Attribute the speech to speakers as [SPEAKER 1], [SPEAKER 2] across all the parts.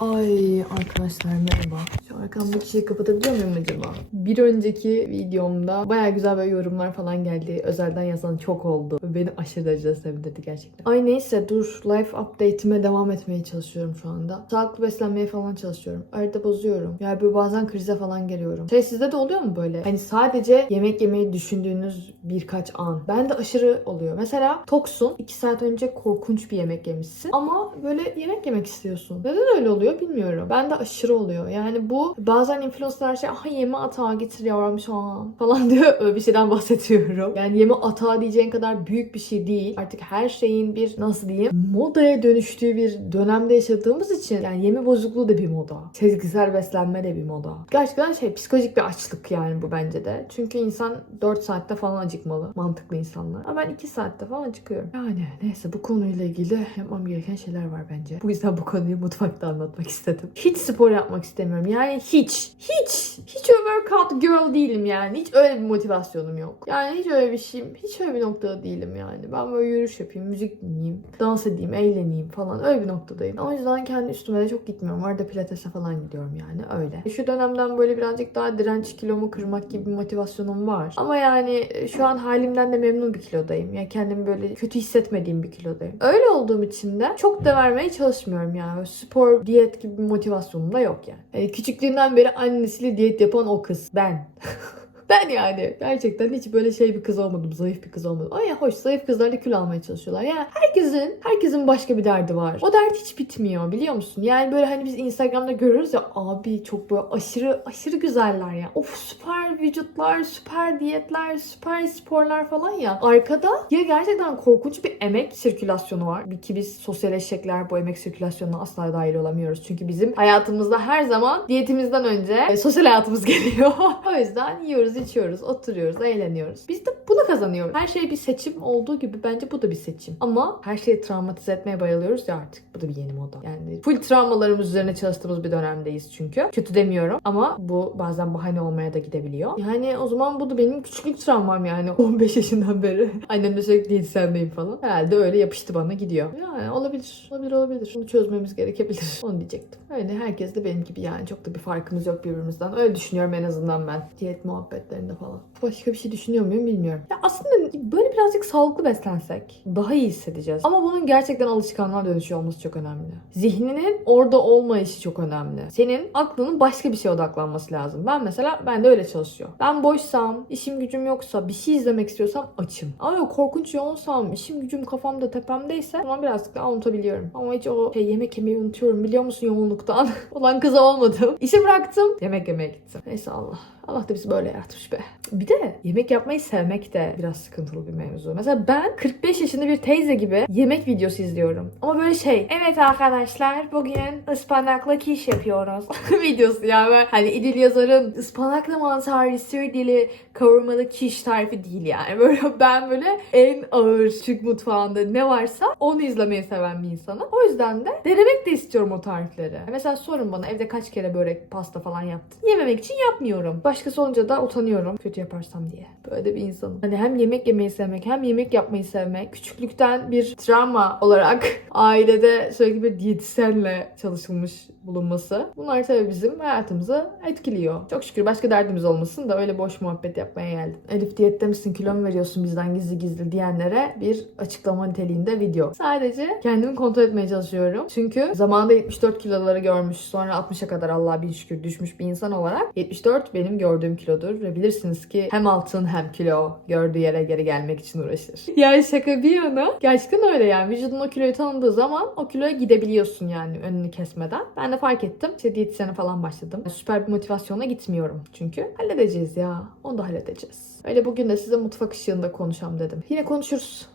[SPEAKER 1] Ay arkadaşlar merhaba. Şu arkamdaki şeyi kapatabiliyor muyum acaba? Bir önceki videomda baya güzel böyle yorumlar falan geldi. Özelden yazan çok oldu. Beni aşırı derecede sevindirdi gerçekten. Ay neyse dur. Life update'ime devam etmeye çalışıyorum şu anda. Sağlıklı beslenmeye falan çalışıyorum. Arada bozuyorum. Yani böyle bazen krize falan geliyorum. Şey sizde de oluyor mu böyle? Hani sadece yemek yemeyi düşündüğünüz birkaç an. Bende aşırı oluyor. Mesela toksun. 2 saat önce korkunç bir yemek yemişsin. Ama böyle yemek yemek istiyorsun. Neden öyle oluyor bilmiyorum. Bende aşırı oluyor. Yani bu bazen influencerlar şey ah yeme atağı getir yavrum şu an falan diyor. Öyle bir şeyden bahsediyorum. Yani yeme atağı diyeceğin kadar büyük bir şey değil. Artık her şeyin bir nasıl diyeyim modaya dönüştüğü bir dönemde yaşadığımız için yani yeme bozukluğu da bir moda. Sezgisel beslenme de bir moda. Gerçekten şey psikolojik bir açlık yani bu bence de. Çünkü insan 4 saatte falan acıkmalı. Mantıklı insanlar. Ama ben 2 saatte falan acıkıyorum. Yani neyse bu konuyla ilgili yapmam gereken şeyler var bence. Bu yüzden bu konuyu mutfakta anlatmak istedim. Hiç spor yapmak istemiyorum. Yani hiç. Hiç. Hiç öyle workout girl değilim yani. Hiç öyle bir motivasyonum yok. Yani hiç öyle bir şeyim. Hiç öyle bir noktada değilim yani. Ben böyle yürüyüş yapayım, müzik dinleyeyim, dans edeyim, eğleneyim falan. Öyle bir noktadayım. O yüzden kendi üstüme de çok gitmiyorum. Arada pilatese falan gidiyorum yani öyle. Şu dönemden böyle birazcık daha direnç kilomu kırmak gibi bir motivasyonum var. Ama yani şu an halimden de memnun bir kilodayım. Yani kendimi böyle kötü hissetmediğim bir kilodayım. Öyle olduğum için de çok da vermeye çalışmıyorum yani. Böyle spor, diyet gibi bir motivasyonum da yok yani. yani küçüklüğünden beri annesiyle diyet yapan o kız. Ben. Ben yani gerçekten hiç böyle şey bir kız olmadım, zayıf bir kız olmadım. Ay ya hoş zayıf kızlar da kilo almaya çalışıyorlar. Yani herkesin, herkesin başka bir derdi var. O dert hiç bitmiyor biliyor musun? Yani böyle hani biz Instagram'da görürüz ya abi çok böyle aşırı aşırı güzeller ya. Of süper vücutlar, süper diyetler, süper sporlar falan ya. Arkada ya gerçekten korkunç bir emek sirkülasyonu var. Ki biz sosyal eşekler bu emek sirkülasyonuna asla dahil olamıyoruz. Çünkü bizim hayatımızda her zaman diyetimizden önce e, sosyal hayatımız geliyor. o yüzden yiyoruz, içiyoruz, oturuyoruz, eğleniyoruz. Biz de bunu kazanıyoruz. Her şey bir seçim olduğu gibi bence bu da bir seçim. Ama her şeyi travmatize etmeye bayılıyoruz ya artık. Bu da bir yeni moda. Yani full travmalarımız üzerine çalıştığımız bir dönemdeyiz çünkü. Kötü demiyorum ama bu bazen bahane olmaya da gidebiliyor. Yani o zaman bu da benim küçüklük travmam yani 15 yaşından beri. Annem de sürekli diyetisyendeyim falan. Herhalde öyle yapıştı bana gidiyor. Yani olabilir. Olabilir olabilir. Bunu çözmemiz gerekebilir. Onu diyecektim. Öyle herkes de benim gibi yani çok da bir farkımız yok birbirimizden. Öyle düşünüyorum en azından ben. Diyet muhabbetlerinde falan. Başka bir şey düşünüyor muyum bilmiyorum. Ya aslında böyle birazcık sağlıklı beslensek daha iyi hissedeceğiz. Ama bunun gerçekten alışkanlığa dönüşüyor olması çok önemli. Zihninin orada olmayışı çok önemli. Senin aklının başka bir şeye odaklanması lazım. Ben mesela ben de öyle çalışıyor. Ben boşsam, işim gücüm yoksa, bir şey izlemek istiyorsam açım. Ama korkunç yoğunsam, işim gücüm kafamda tepemdeyse zaman birazcık daha unutabiliyorum. Ama hiç o şey yemek yemeyi unutuyorum biliyor musun yoğunluktan. Olan kız olmadım. İşi bıraktım. Yemek yemeye gittim. Neyse Allah. Allah da bizi böyle yaratmış be. Bir de yemek yapmayı sevmek de biraz sıkıntılı bir mevzu. Mesela ben 45 yaşında bir teyze gibi yemek videosu izliyorum. Ama böyle şey. Evet arkadaşlar bugün ıspanaklı kiş yapıyoruz. videosu yani. Böyle Hani İdil Yazar'ın ıspanaklı mantarlı sür dili kavurmalı kiş tarifi değil yani. Böyle ben böyle en ağır Türk mutfağında ne varsa onu izlemeyi seven bir insanım. O yüzden de denemek de istiyorum o tarifleri. Mesela sorun bana evde kaç kere börek, pasta falan yaptın? Yememek için yapmıyorum. Başkası olunca da utanıyorum kötü yaparsam diye. Böyle bir insanım. Hani hem yemek yemeyi sevmek hem yemek yapmayı sevmek küçüklükten bir travma olarak ailede sürekli bir diyetisyenle çalışılmış bulunması. Bunlar tabii bizim hayatımızı etkiliyor. Çok şükür başka derdimiz olmasın da öyle boş muhabbet yapmaya geldim. Elif diyette misin kilo mu veriyorsun bizden gizli gizli diyenlere bir açıklama niteliğinde video. Sadece kendimi kontrol etmeye çalışıyorum. Çünkü zamanında 74 kiloları görmüş sonra 60'a kadar Allah'a bin şükür düşmüş bir insan olarak 74 benim gördüğüm kilodur ve bilirsiniz ki hem altın hem kilo gördüğü yere geri gelmek için uğraşır. Yani şaka bir yana gerçekten öyle yani vücudun o kiloyu tanıdığı zaman o kiloya gidebiliyorsun yani önünü kesmeden. Ben de fark ettim. İşte diyetisyene falan başladım. Süper bir motivasyonla gitmiyorum çünkü. Halledeceğiz ya. Onu da halledeceğiz. Öyle bugün de size mutfak ışığında konuşalım dedim. Yine konuşuruz.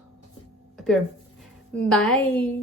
[SPEAKER 1] Öpüyorum. Bye.